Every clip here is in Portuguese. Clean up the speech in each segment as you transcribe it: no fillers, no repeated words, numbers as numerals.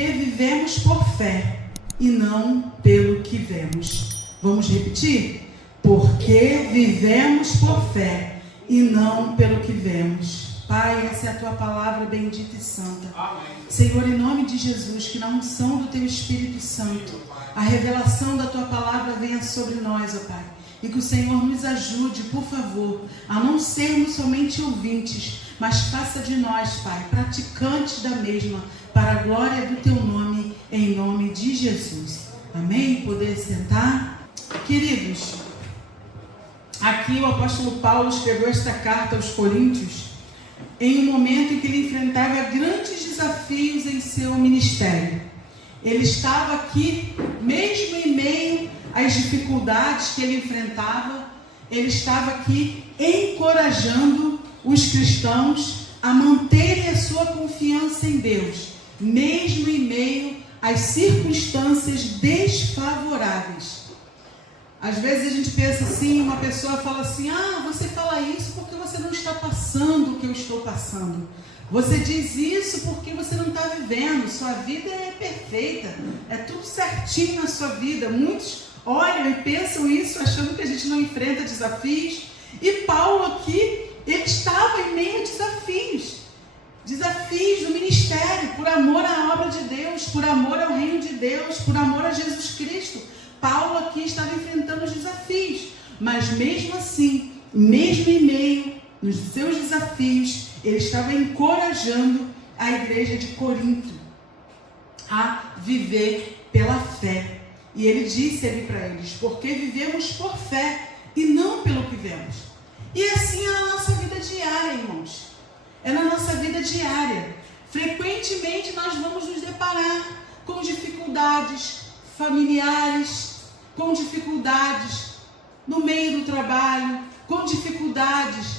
porque vivemos por fé e não pelo que vemos. Vamos repetir? Porque vivemos por fé e não pelo que vemos. Pai, essa é a tua palavra bendita e santa. Amém. Senhor, em nome de Jesus, que na unção do teu Espírito Santo, a revelação da tua palavra venha sobre nós, ó Pai. E que o Senhor nos ajude, por favor, a não sermos somente ouvintes, mas faça de nós, Pai, praticantes da mesma, para a glória do teu nome, em nome de Jesus. Amém? Poder sentar? Queridos, aqui o apóstolo Paulo escreveu esta carta aos Coríntios em um momento em que ele enfrentava grandes desafios em seu ministério. Ele estava aqui, mesmo em meio às dificuldades que ele enfrentava, ele estava aqui encorajando os cristãos a manterem a sua confiança em Deus, mesmo em meio às circunstâncias desfavoráveis. Às vezes a gente pensa assim, uma pessoa fala assim, você fala isso porque você não está passando o que eu estou passando. Você diz isso porque você não está vivendo, sua vida é perfeita, é tudo certinho na sua vida. Muitos olham e pensam isso achando que a gente não enfrenta desafios. E Paulo aqui, ele estava em meio a desafios do ministério, por amor à obra de Deus, por amor ao reino de Deus, por amor a Jesus Cristo. Paulo aqui estava enfrentando os desafios, mas mesmo assim, mesmo em meio nos seus desafios, ele estava encorajando a igreja de Corinto a viver pela fé. E ele disse ali para eles, porque vivemos por fé e não pelo que vemos. E assim é na nossa vida diária, irmãos. É na nossa vida diária. Frequentemente nós vamos nos deparar com dificuldades familiares, com dificuldades no meio do trabalho, com dificuldades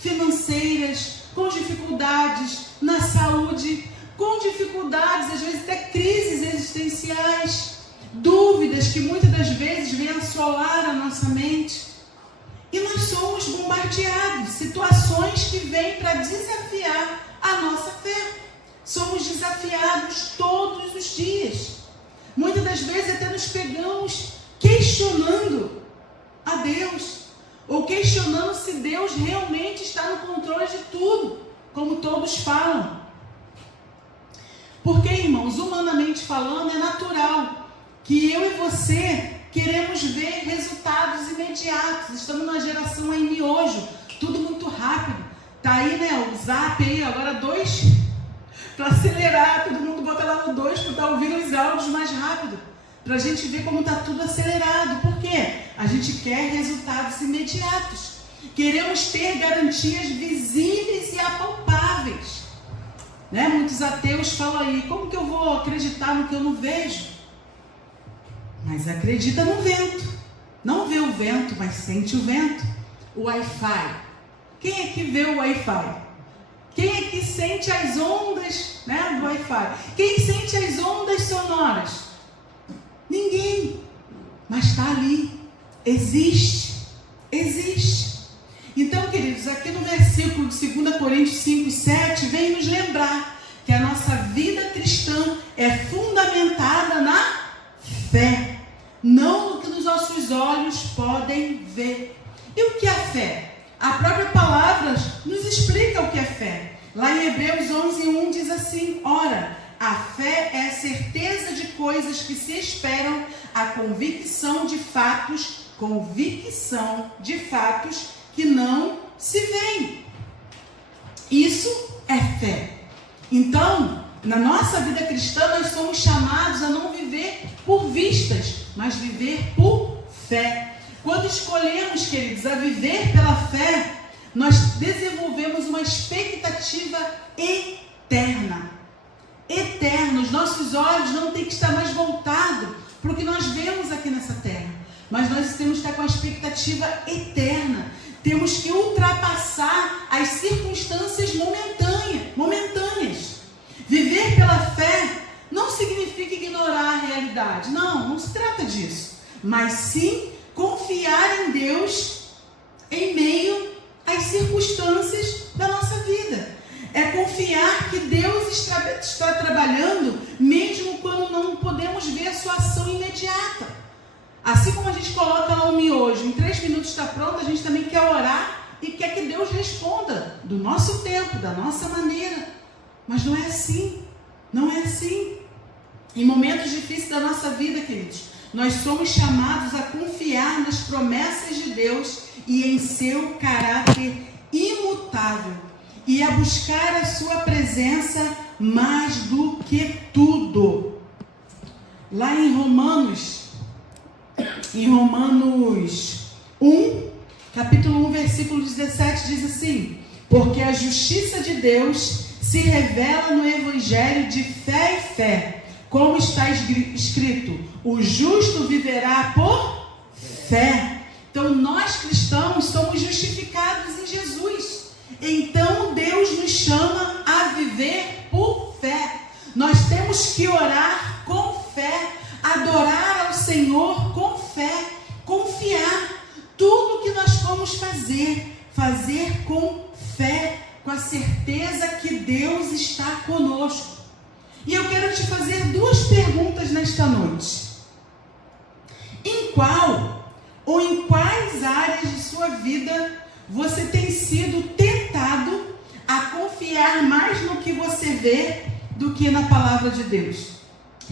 financeiras, com dificuldades na saúde, com dificuldades, às vezes até crises existenciais, dúvidas que muitas das vezes vêm assolar a nossa mente. E nós somos bombardeados, situações que vêm para desafiar a nossa fé. Somos desafiados todos os dias. Muitas das vezes até nos pegamos questionando a Deus, ou questionando se Deus realmente está no controle de tudo, como todos falam. Porque, irmãos, humanamente falando, é natural que eu e você queremos ver resultados imediatos. Estamos numa geração aí miojo, tudo muito rápido. Tá aí, né, o Zap aí, agora 2, para acelerar, todo mundo bota lá no 2 para estar ouvindo os áudios mais rápido, para a gente ver como está tudo acelerado. Por quê? A gente quer resultados imediatos. Queremos ter garantias visíveis e apalpáveis. Né? Muitos ateus falam aí, como que eu vou acreditar no que eu não vejo? Mas acredita no vento. Não vê o vento, mas sente o vento. O Wi-Fi. Quem é que vê o Wi-Fi? Quem é que sente as ondas, né, do Wi-Fi? Quem sente as ondas sonoras? Ninguém. Mas está ali. Existe. Então, queridos, aqui no versículo de 2 Coríntios 5:7, vem nos lembrar que a nossa vida cristã é fundamentada na fé, não no que os nossos olhos podem ver. E o que é fé? A própria palavra nos explica o que é fé. Lá em Hebreus 11:1 diz assim, ora, a fé é a certeza de coisas que se esperam, a convicção de fatos que não se veem. Isso é fé. Então, na nossa vida cristã, nós somos chamados a não viver por vistas, mas viver por fé. Quando escolhemos, queridos, a viver pela fé, nós desenvolvemos uma expectativa eterna. Os nossos olhos não têm que estar mais voltados para o que nós vemos aqui nessa terra, mas nós temos que estar com a expectativa eterna. Temos que ultrapassar as circunstâncias momentâneas. Viver pela fé não significa ignorar a realidade. Não se trata disso. Mas sim confiar em Deus em meio às circunstâncias da nossa vida. É confiar que Deus está trabalhando, mesmo quando não podemos ver a sua ação imediata. Assim como a gente coloca lá um miojo, em 3 minutos está pronto, a gente também quer orar e quer que Deus responda do nosso tempo, da nossa maneira. Mas não é assim. Não é assim. Em momentos difíceis da nossa vida, queridos, nós somos chamados a confiar nas promessas de Deus e em seu caráter imutável, e a buscar a sua presença mais do que tudo. Lá em Romanos 1, capítulo 1, versículo 17, diz assim: porque a justiça de Deus se revela no Evangelho de fé em fé, como está escrito: o justo viverá por fé. Então nós cristãos somos justificados em Jesus. Então Deus nos chama a viver por fé. Nós temos que orar com fé, adorar ao Senhor com fé, confiar. Tudo que nós vamos fazer com fé, com a certeza que Deus está conosco. E eu quero te fazer 2 perguntas nesta noite. Em qual ou em quais áreas de sua vida você tem sido tentado a confiar mais no que você vê do que na palavra de Deus?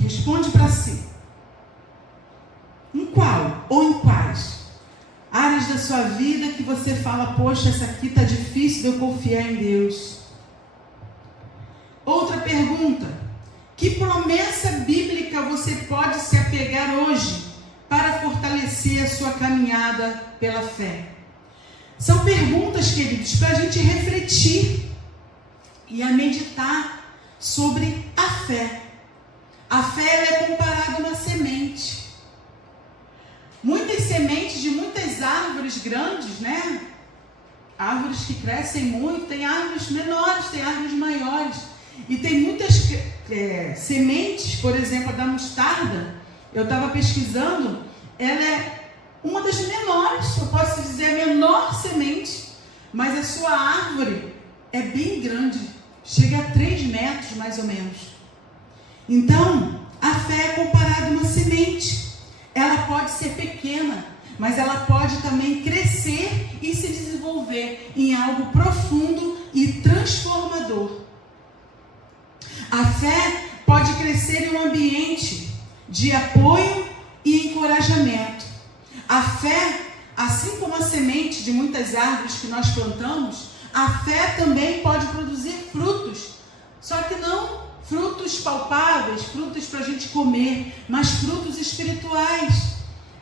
Responde para si. Em qual ou em quais áreas da sua vida que você fala: poxa, essa aqui está difícil de eu confiar em Deus? Outra pergunta: que promessa bíblica você pode se apegar hoje para fortalecer a sua caminhada pela fé? São perguntas, queridos, para a gente refletir e a meditar sobre a fé. A fé ela é comparada a uma semente. Muitas sementes de muitas árvores grandes, né? Árvores que crescem muito, tem árvores menores, tem árvores maiores. E tem muitas sementes, por exemplo, a da mostarda. Eu estava pesquisando, ela é uma das menores, eu posso dizer a menor semente, mas a sua árvore é bem grande, chega a 3 metros mais ou menos. Então, a fé é comparada a uma semente. Ela pode ser pequena, mas ela pode também crescer e se desenvolver em algo profundo e transformador. A fé pode crescer em um ambiente de apoio e encorajamento. A fé, assim como a semente de muitas árvores que nós plantamos, a fé também pode produzir frutos. Só que não frutos palpáveis, frutos para a gente comer, mas frutos espirituais.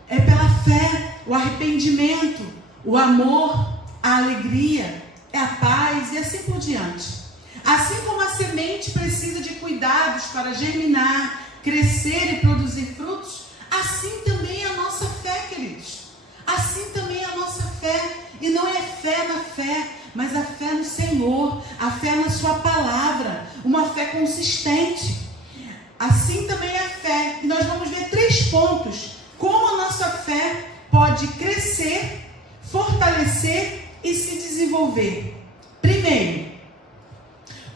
É pela fé, o arrependimento, o amor, a alegria, a paz e assim por diante. Assim como a semente precisa de cuidados para germinar, crescer e produzir frutos, assim também é a nossa fé, queridos. Assim também é a nossa fé. E não é fé na fé, mas a fé no Senhor, a fé na sua palavra, uma fé consistente. Assim também é a fé. E nós vamos ver 3 pontos. Como a nossa fé pode crescer, fortalecer e se desenvolver. Primeiro,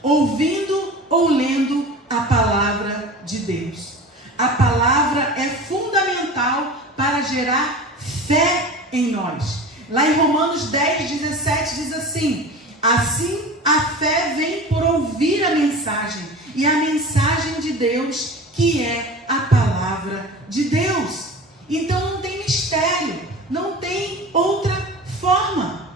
ouvindo ou lendo a palavra de Deus. A palavra é fundamental para gerar fé em nós. Lá em Romanos 10, 17 diz assim: assim a fé vem por ouvir a mensagem, e a mensagem de Deus, que é a palavra de Deus. Então não tem mistério, não tem outra forma.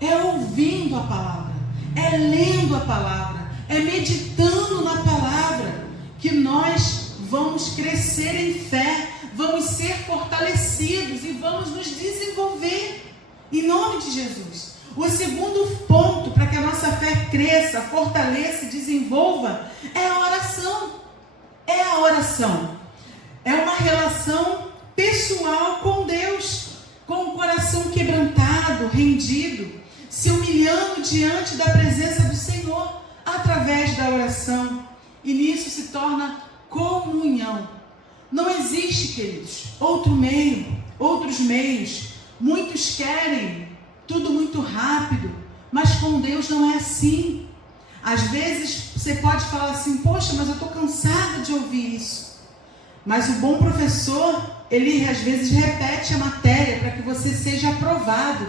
É ouvindo a palavra, é lendo a palavra, é meditando na palavra, que nós vamos crescer em fé, vamos ser fortalecidos e vamos nos desenvolver, em nome de Jesus. O segundo ponto para que a nossa fé cresça, fortaleça e desenvolva é a oração. É a oração. É uma relação pessoal com Deus, com o coração quebrantado, rendido, se humilhando diante da presença do Senhor, através da oração. E nisso se torna comunhão. Não existe, queridos, outros meios. Muitos querem tudo muito rápido, mas com Deus não é assim. Às vezes você pode falar assim, poxa, mas eu estou cansada de ouvir isso. Mas o bom professor, ele às vezes repete a matéria para que você seja aprovado.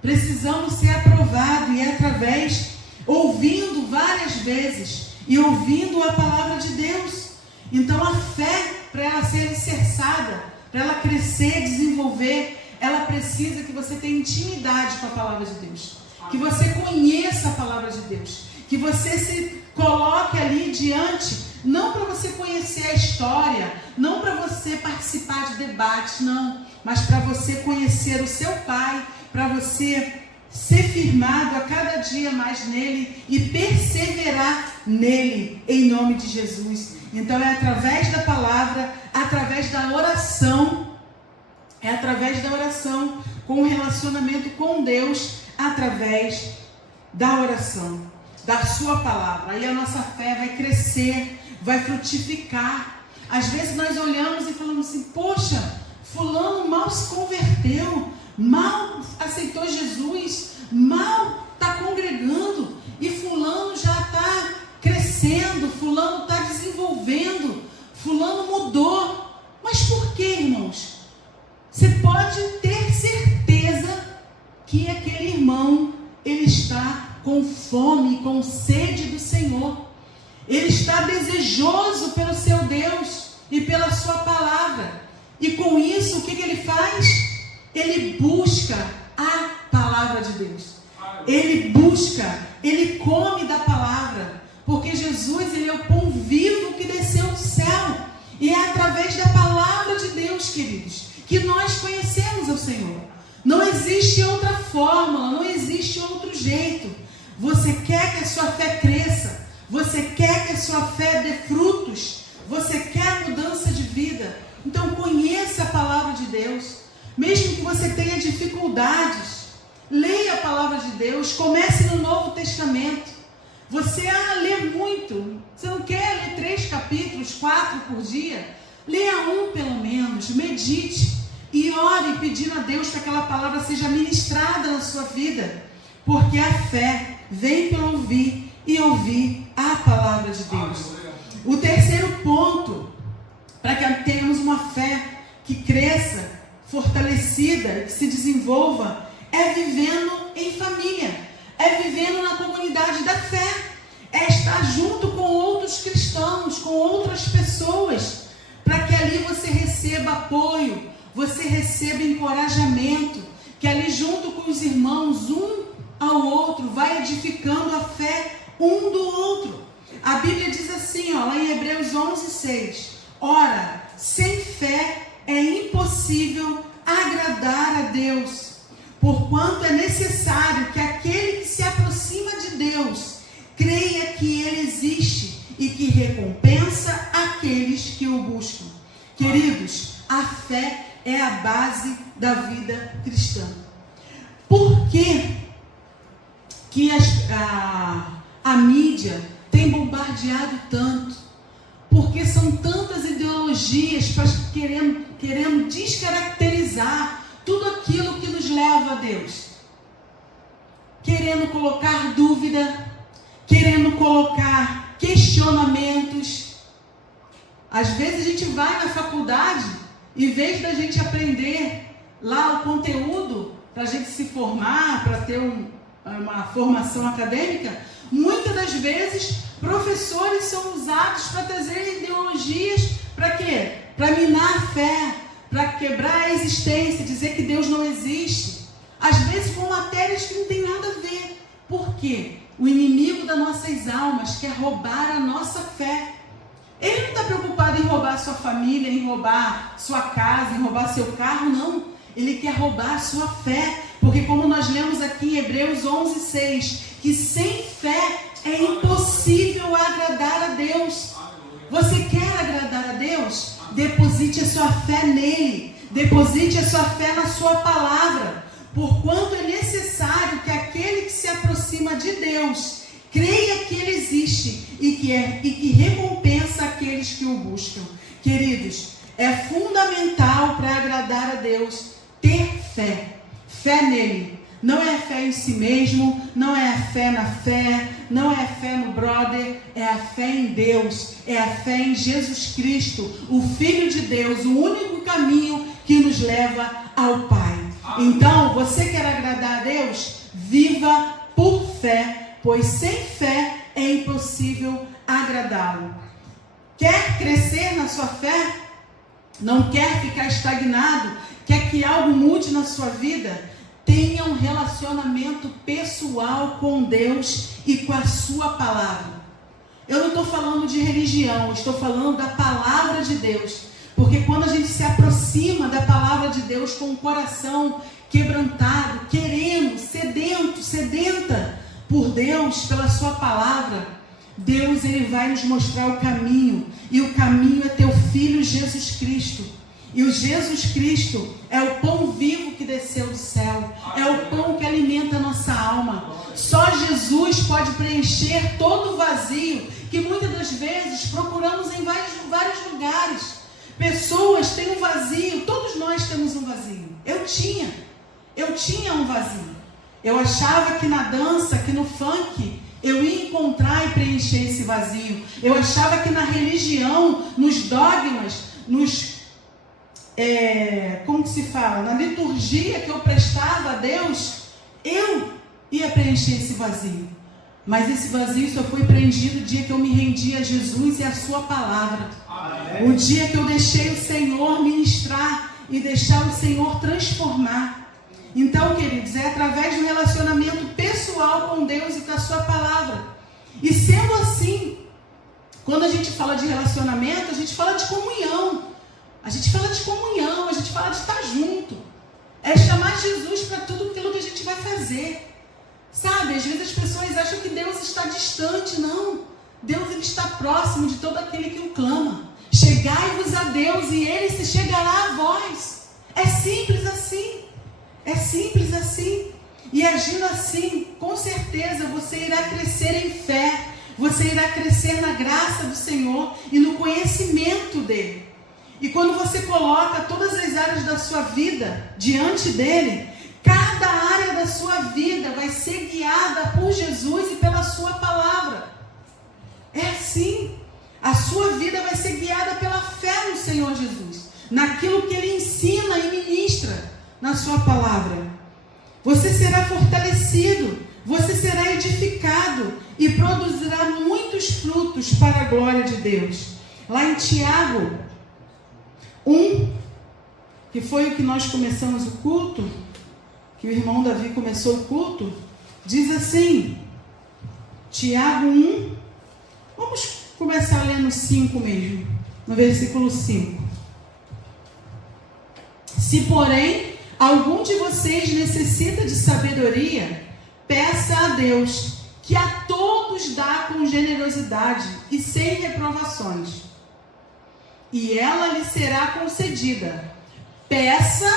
Precisamos ser aprovados e é através, ouvindo várias vezes e ouvindo a palavra de Deus. Então a fé, para ela ser alicerçada, para ela crescer, desenvolver, ela precisa que você tenha intimidade com a palavra de Deus. Que você conheça a palavra de Deus. Que você se coloque ali diante, não para você conhecer a história, não para você participar de debates, não. Mas para você conhecer o seu Pai, para você ser firmado a cada dia mais nele e perseverar nele, em nome de Jesus. Então é através da palavra, através da oração, com o relacionamento com Deus, através da oração, da sua palavra. Aí a nossa fé vai crescer, vai frutificar. Às vezes nós olhamos e falamos assim, poxa, fulano mal se converteu, mal aceitou Jesus, mal está congregando, e fulano já está crescendo, fulano está desenvolvendo, fulano mudou. Mas por que, irmãos? Você pode ter certeza que aquele irmão, ele está com fome, com sede do Senhor. Ele está desejoso pelo seu Deus e pela sua palavra. E com isso, o que ele faz? Ele busca a palavra de Deus. Ele busca, ele come da palavra. Porque Jesus, ele é o pão vivo que desceu do céu. E é através da palavra de Deus, queridos, que nós conhecemos o Senhor. Não existe outra fórmula, não existe outro jeito. Você quer que a sua fé cresça, você quer que a sua fé dê frutos, você quer mudança de vida. Então conheça a palavra de Deus. Mesmo que você tenha dificuldades, leia a palavra de Deus. Comece no Novo Testamento. Você lê muito, você não quer ler 3 capítulos, 4 por dia? Leia um pelo menos, medite e ore pedindo a Deus que aquela palavra seja ministrada na sua vida. Porque a fé vem pelo ouvir e ouvir a palavra de Deus. O terceiro ponto, para que tenhamos uma fé que cresça, fortalecida, que se desenvolva, é vivendo em família, é vivendo na comunidade da fé, é estar junto com outros cristãos, com outras pessoas, para que ali você receba apoio, você receba encorajamento, que ali junto com os irmãos, um ao outro, vai edificando a fé um do outro. A Bíblia diz assim, lá em Hebreus 11:6, ora, sem fé é impossível agradar a Deus, porquanto é necessário que aquele que se aproxima de Deus creia que Ele existe e que recompensa aqueles que o buscam. Queridos, a fé é a base da vida cristã. Por que a mídia tem bombardeado tanto? Porque são tantas ideologias querendo descaracterizar tudo aquilo que nos leva a Deus. Querendo colocar dúvida, querendo colocar questionamentos. Às vezes a gente vai na faculdade, em vez da gente aprender lá o conteúdo, para a gente se formar, para ter uma formação acadêmica, muitas das vezes professores são usados para trazer ideologias, para quê? Para minar a fé, para quebrar a existência, dizer que Deus não existe. Às vezes com matérias que não tem nada a ver. Por quê? O inimigo das nossas almas quer roubar a nossa fé. Ele não está preocupado em roubar a sua família, em roubar sua casa, em roubar seu carro, não. Ele quer roubar a sua fé. Porque como nós lemos aqui em Hebreus 11:6, que sem fé é impossível agradar a Deus. Você quer agradar a Deus? Deposite a sua fé nele. Deposite a sua fé na sua palavra. Porquanto é necessário que aquele que se aproxima de Deus creia que Ele existe e que recompensa aqueles que o buscam. Queridos, é fundamental para agradar a Deus ter fé. Fé nele. Não é a fé em si mesmo, não é a fé na fé, não é a fé no brother, é a fé em Deus, é a fé em Jesus Cristo, o Filho de Deus, o único caminho que nos leva ao Pai. Então, você quer agradar a Deus? Viva por fé, pois sem fé é impossível agradá-lo. Quer crescer na sua fé? Não quer ficar estagnado? Quer que algo mude na sua vida? Tenha um relacionamento pessoal com Deus e com a sua palavra. Eu não estou falando de religião, eu estou falando da palavra de Deus. Porque quando a gente se aproxima da palavra de Deus com o coração quebrantado, querendo, sedenta por Deus, pela sua palavra, Deus ele vai nos mostrar o caminho. E o caminho é teu Filho Jesus Cristo. E o Jesus Cristo é o pão vivo que desceu do céu. É o pão que alimenta a nossa alma. Só Jesus pode preencher todo o vazio que muitas das vezes procuramos em vários lugares. Pessoas têm um vazio. Todos nós temos um vazio. Eu tinha um vazio. Eu achava que na dança, que no funk, eu ia encontrar e preencher esse vazio. Eu achava que na religião, nos dogmas, como que se fala? Na liturgia que eu prestava a Deus, eu ia preencher esse vazio. Mas esse vazio só foi preenchido o dia que eu me rendi a Jesus e a sua palavra. Amém. O dia que eu deixei o Senhor ministrar e deixar o Senhor transformar. Então, queridos, é através do relacionamento pessoal com Deus e com a sua palavra. E sendo assim, quando a gente fala de relacionamento, a gente fala de comunhão. A gente fala de comunhão, a gente fala de estar junto. É chamar Jesus para tudo aquilo que a gente vai fazer. Sabe, às vezes as pessoas acham que Deus está distante. Não, Deus ele está próximo de todo aquele que o clama. Chegai-vos a Deus e Ele se chegará a vós. É simples assim. É simples assim. E agindo assim, com certeza você irá crescer em fé. Você irá crescer na graça do Senhor e no conhecimento dEle. E quando você coloca todas as áreas da sua vida diante dEle, cada área da sua vida vai ser guiada por Jesus e pela sua palavra. É assim. A sua vida vai ser guiada pela fé no Senhor Jesus, naquilo que Ele ensina e ministra na sua palavra. Você será fortalecido, você será edificado e produzirá muitos frutos para a glória de Deus. Lá em Tiago 1, que foi o que nós começamos o culto, que o irmão Davi começou o culto, diz assim, Tiago 1, vamos começar lendo 5 mesmo, no versículo 5. Se, porém, algum de vocês necessita de sabedoria, peça a Deus, que a todos dá com generosidade e sem reprovações, e ela lhe será concedida. Peça,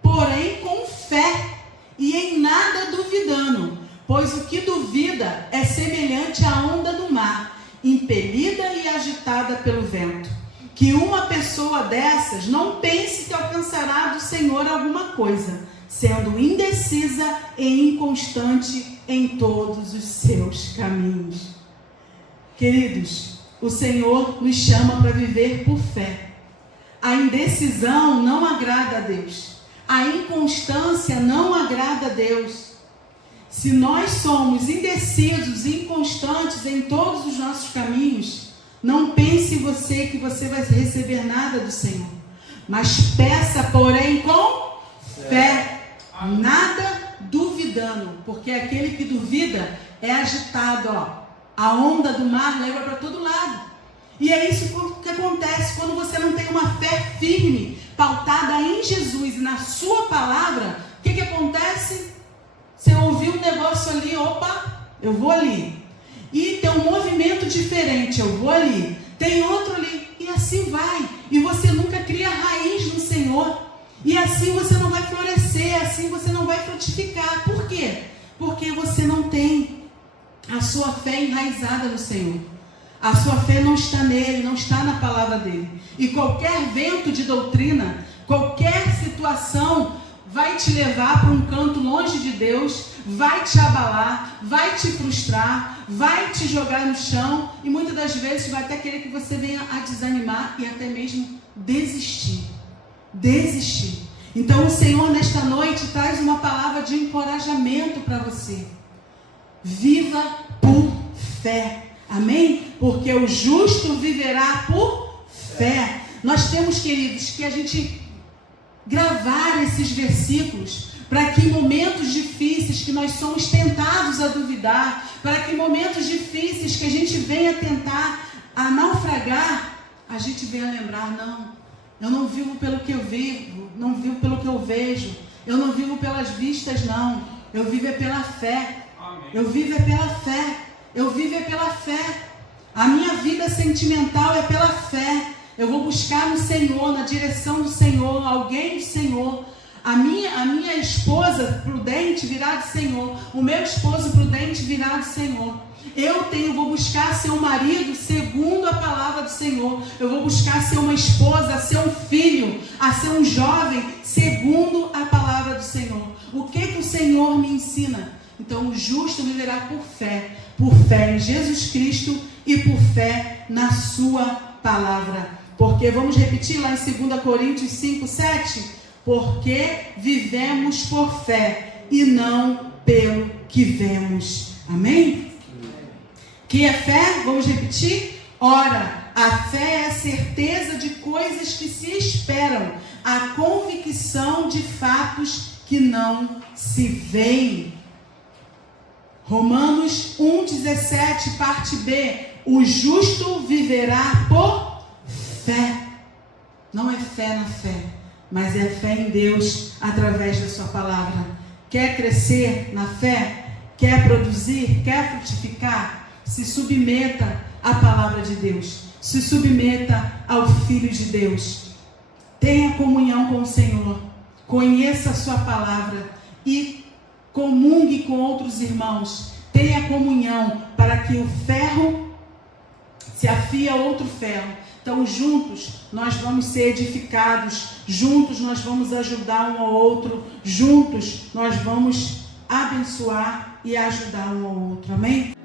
porém, com fé, e em nada duvidando, pois o que duvida é semelhante à onda do mar, impelida e agitada pelo vento. Que uma pessoa dessas não pense que alcançará do Senhor alguma coisa, sendo indecisa e inconstante em todos os seus caminhos. Queridos, o Senhor nos chama para viver por fé. A indecisão não agrada a Deus. A inconstância não agrada a Deus. Se nós somos indecisos e inconstantes em todos os nossos caminhos, não pense você que você vai receber nada do Senhor. Mas peça, porém, com fé. Nada duvidando. Porque aquele que duvida é agitado, a onda do mar leva para todo lado. E é isso que acontece quando você não tem uma fé firme, pautada em Jesus e na sua palavra. O que acontece? Você ouviu um negócio ali, opa, eu vou ali. E tem um movimento diferente, eu vou ali. Tem outro ali, e assim vai. E você nunca cria raiz no Senhor. E assim você não vai florescer, assim você não vai frutificar. Por quê? Porque você não tem a sua fé enraizada no Senhor. A sua fé não está nele, não está na palavra dele. E qualquer vento de doutrina, qualquer situação vai te levar para um canto longe de Deus, vai te abalar, vai te frustrar, vai te jogar no chão e muitas das vezes vai até querer que você venha a desanimar e até mesmo desistir. Então o Senhor nesta noite traz uma palavra de encorajamento para você. Viva por fé. Amém? Porque o justo viverá por fé. Nós temos, queridos, que a gente gravar esses versículos para que em momentos difíceis que nós somos tentados a duvidar, para que em momentos difíceis que a gente venha tentar a naufragar, a gente venha lembrar, não, eu não vivo pelo que eu vivo, não vivo pelo que eu vejo, eu não vivo pelas vistas, não, eu vivo é pela fé. Eu vivo é pela fé. Eu vivo é pela fé. A minha vida sentimental é pela fé. Eu vou buscar no Senhor, na direção do Senhor, alguém do Senhor. A minha esposa prudente virá do Senhor. O meu esposo prudente virá do Senhor. Vou buscar ser um marido segundo a palavra do Senhor. Eu vou buscar ser uma esposa, a ser um filho, a ser um jovem segundo a palavra do Senhor. O que o Senhor me ensina? Então o justo viverá por fé em Jesus Cristo e por fé na sua palavra. Porque, vamos repetir lá em 2 Coríntios 5:7, porque vivemos por fé e não pelo que vemos. Amém? Que é fé? Vamos repetir? Ora, a fé é a certeza de coisas que se esperam, a convicção de fatos que não se veem. Romanos 1:17, parte B. O justo viverá por fé. Não é fé na fé, mas é fé em Deus através da sua palavra. Quer crescer na fé? Quer produzir? Quer frutificar? Se submeta à palavra de Deus. Se submeta ao Filho de Deus. Tenha comunhão com o Senhor. Conheça a sua palavra e comungue com outros irmãos. Tenha comunhão para que o ferro se afie a outro ferro. Então juntos nós vamos ser edificados. Juntos nós vamos ajudar um ao outro. Juntos nós vamos abençoar e ajudar um ao outro. Amém?